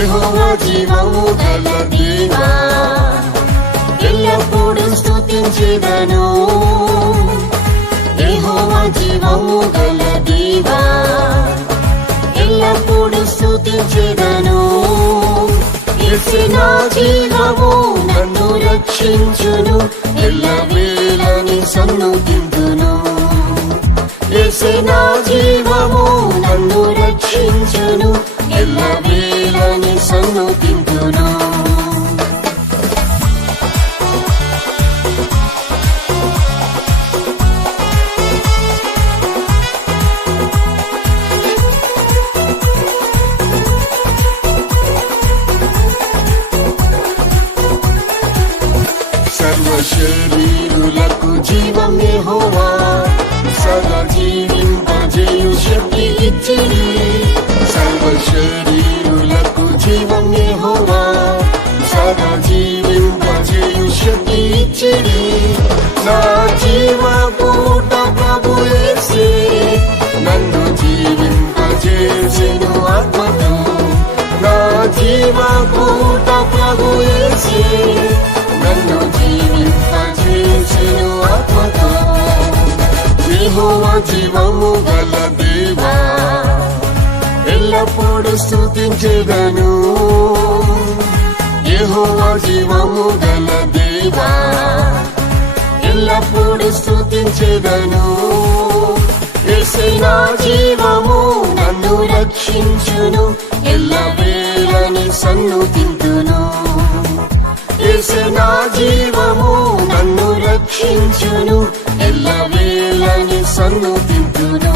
యెహోవా జీవము గల దేవా ఎల్లప్పుడూ స్తుతించెదను యెహోవా జీవము గల దేవా ఎల్లప్పుడూ స్తుతించెదను యేసే నా జీవము నన్ను రక్షించును ఎల్లవేళని సన్నుతింతును యేసే నా జీవము నన్ను రక్షించును ఎల్లవేళని సన్నుతింతును సర్వశరీరులకు జీవం యెహోవా సదా జీవింపజేయు శక్తి ఇచ్చిరి సర్వశరీరులకు జీవం యెహోవా సదా జీవింపజేయు శక్తి ఇచ్చిరి నా జీవపూట ప్రభు యేసే నన్ను జీవింపజేసెను ఆత్మతో నా జీవపూట ప్రభు యేసే నన్ను జీవింపజేసెను ఆత్మతో యెహోవా జీవము గల దేవా ఎల్లప్పుడూ స్తుతించెదను యెహోవా జీవము గల దేవా ఎల్లప్పుడూ స్తుతించెదను యేసే నా జీవము నన్ను రక్షించును ఎల్లవేళని సన్నుతింతును యేసే నా జీవము నన్ను రక్షించును ఎల్లవేళని సన్నుతింతును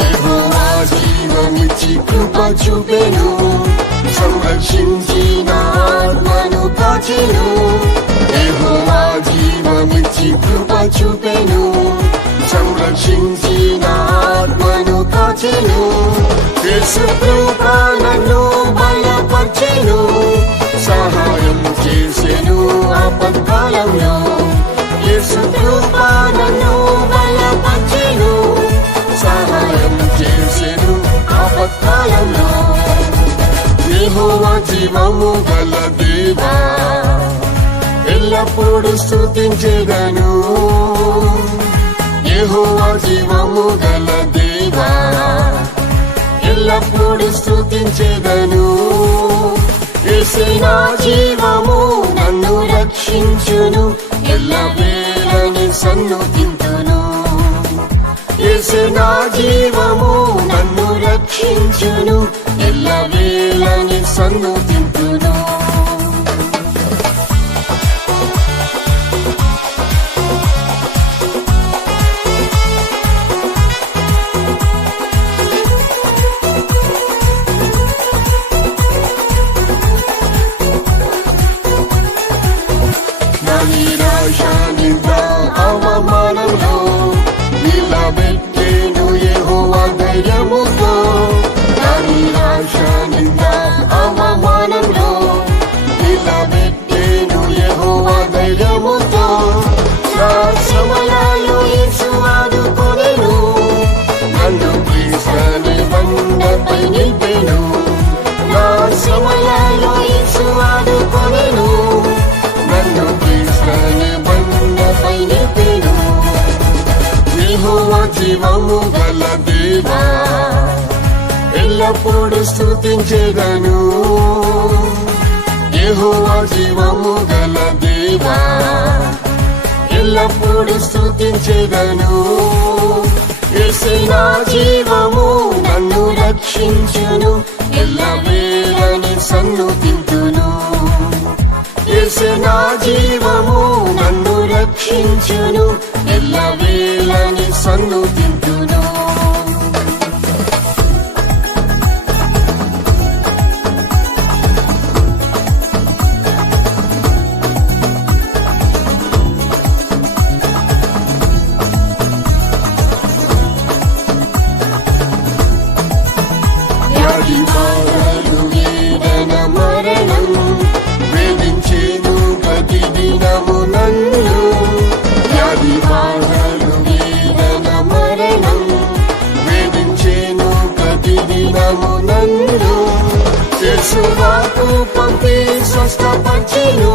యెహోవా జీవమిచ్చి కృప చూపెను సంరక్షించిన ఆత్మను కాచెను యెహోవా జీవమిచ్చి కృప చూపెను సంరక్షించిన ఆత్మను కాచెను యేసు కృప నన్ను బలపర్చెను సహాయం చేసెను ఆపత్కాలంలో యేసు కృప నన్ను బలపర్చెను సహాయం చేసెను ఆపత్కాలంలో యెహోవా జీవము గల దేవా ఎల్లప్పుడూ స్తుతించెదను యెహోవా జీవము గల దేవా ఎల్లప్పుడూ స్తుతించెదను యేసే నా జీవము నన్ను రక్షించును ఎల్లవేళని సన్నుతింతును యేసే నా జీవము నన్ను రక్షించును ఎల్లవేళని సన్నుతింతును నా నిరాశ నింద అవమానంలో నిలబెట్టెను యెహోవా ధైర్యముతో నా నిరాశ నింద అవమానంలో నిలబెట్టెను యెహోవా ధైర్యముతో నా శ్రమలలో యేసు ఆదుకొనెను నన్ను క్రీస్తుని బండపై నిలిపెను నా శ్రమలలో యేసు ఆదుకొనెను నన్ను క్రీస్తుని బండపై నిలిపెను యెహోవా జీవము గల దేవా ఎల్లప్పుడూ స్తుతించెదను యెహోవా జీవము గల దేవా ఎల్లప్పుడూ స్తుతించెదను యేసే నా జీవము నన్ను రక్షించును ఎల్లవేళని సన్నుతింతును యేసే నా జీవము నన్ను రక్షించును ఎల్లవేళని సన్నుతింతును యేసువాకు పంపి స్వస్థపరిచెను,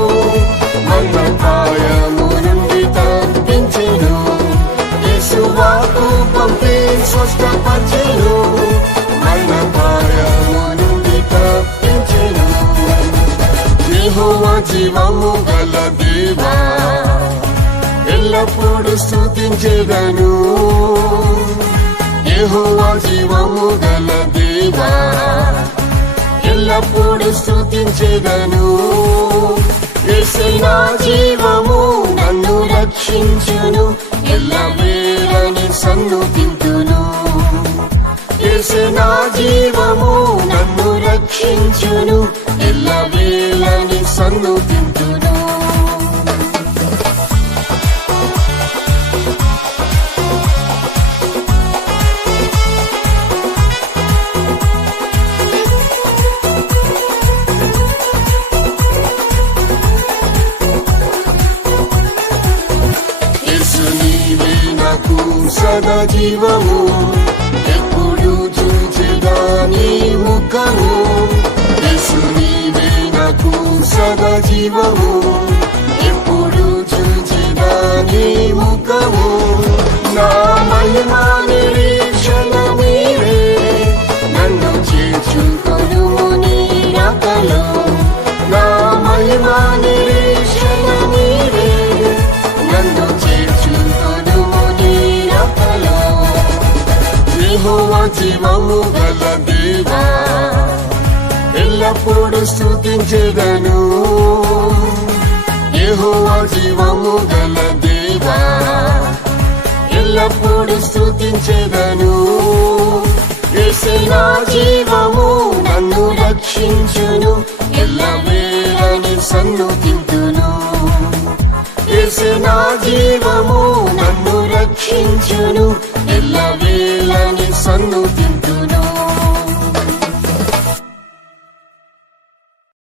మరణభాయము నుండి తప్పించెను. యేసువాకు పంపి స్వస్థపరిచెను, మరణభాయము నుండి తప్పించెను. యెహోవా జీవము గల దేవా, ఎల్లప్పుడూ స్తుతించెదను. యెహోవా జీవము గల దేవా, ఎల్లప్పుడూ స్తుతించెదను. యేసే నా జీవము, నన్ను రక్షించును, ఎల్లవేళని సన్నుతింతును. యేసే నా జీవము, నన్ను రక్షించును, ఎల్లవేళని సన్నుతింతును. సదా జీవము, ఎప్పుడు చూచెదాని ముఖము. యేసు నీవే నాకు సదా జీవము, ఎప్పుడు చూచెదాని ముఖము. నా మహిమా నిరీక్షణ నీవే, నన్ను చేర్చుకొనుము నీ రాకలో. నా మహిమా నిరీక్షణ నీవే, నన్ను చేర్చుకొనుము నీ రాకలో. యెహోవా జీవము గల దేవా, ఎల్లప్పుడూ స్తుతించెదను. యెహోవా జీవము గల దేవా, ఎల్లప్పుడూ స్తుతించెదను. యేసే నా జీవము, నన్ను రక్షించును, ఎల్లవేళని సన్నుతింతును. యేసే నా జీవము, నన్ను రక్షించును, ఎల్లవేళని సన్నుతింతును.